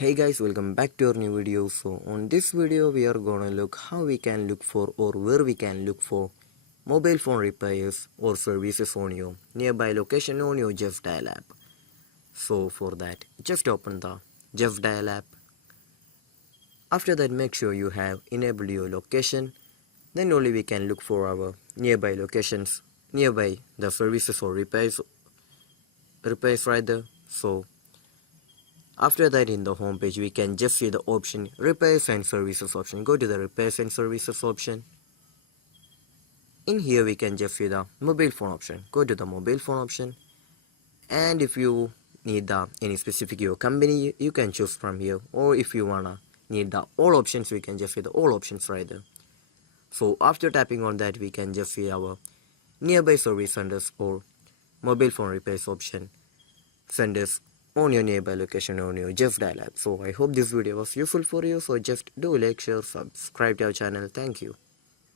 Hey guys, welcome back to our new video. So on this video we are gonna look how we can look for or where we can look for mobile phone repairs or services on your nearby location on your Justdial app. So for that, just open the Justdial app. After that, make sure you have enabled your location. Then only we can look for our nearby locations, nearby the services or repairs rather. So after that, in the home page we can just see the option repairs and services option. Go to the repairs and services option. In here we can just see the mobile phone option. Go to the mobile phone option, and if you need the any specific your company, you can choose from here, or if you wanna need the all options, we can just see the all options right there. So after tapping on that, we can just see our nearby service centers or mobile phone repairs option centers on your nearby location on your Justdial app. So I hope this video was useful for you. So just do like, share, subscribe to our channel. Thank you.